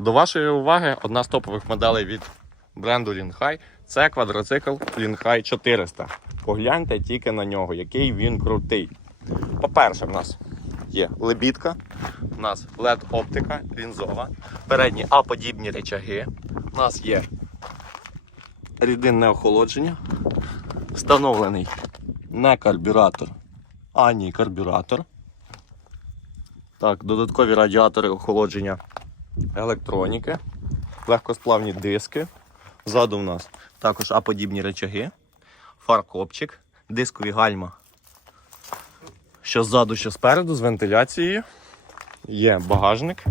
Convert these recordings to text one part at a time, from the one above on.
До вашої уваги одна з топових моделей від бренду Лінхай це квадроцикл Лінхай 400. Погляньте тільки на нього, який він крутий. По-перше, в нас є лебідка, у нас LED-оптика лінзова, передні А-подібні речаги. У нас є рідинне охолодження, встановлений не карбюратор, а ні карбюратор. Так, додаткові радіатори охолодження електроніки, легкосплавні диски. Ззаду у нас також А-подібні речаги, фаркопчик, дискові гальма. Що ззаду, що спереду, з вентиляцією. Є багажник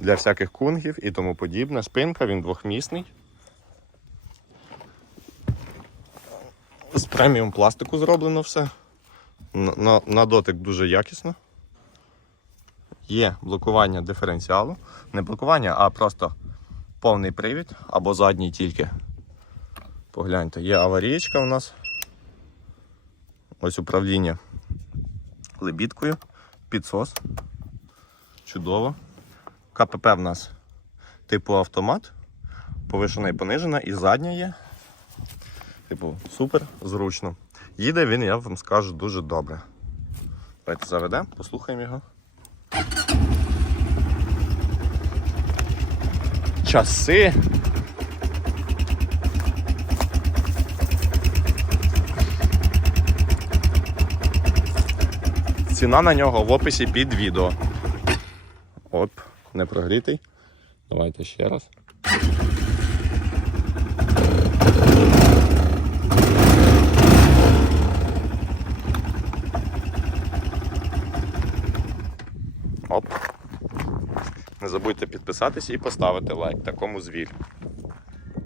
для всяких кунгів і тому подібне. Спинка, він двохмісний. З преміум пластику зроблено все. На, на, на дотик дуже якісно. Є блокування диференціалу. Не блокування, а просто повний привід або задній тільки. Погляньте, є аварієчка у нас. Ось управління лебідкою, підсос. Чудово. КПП в нас типу автомат. Повишена і понижена, і задня є. Типу, супер, зручно. Їде він, я вам скажу, дуже добре. Давайте заведемо, послухаємо його. Часи. Ціна на нього в описі під відео. Оп, не прогрітий. Давайте ще раз. Не забудьте підписатись і поставити лайк такому звірю.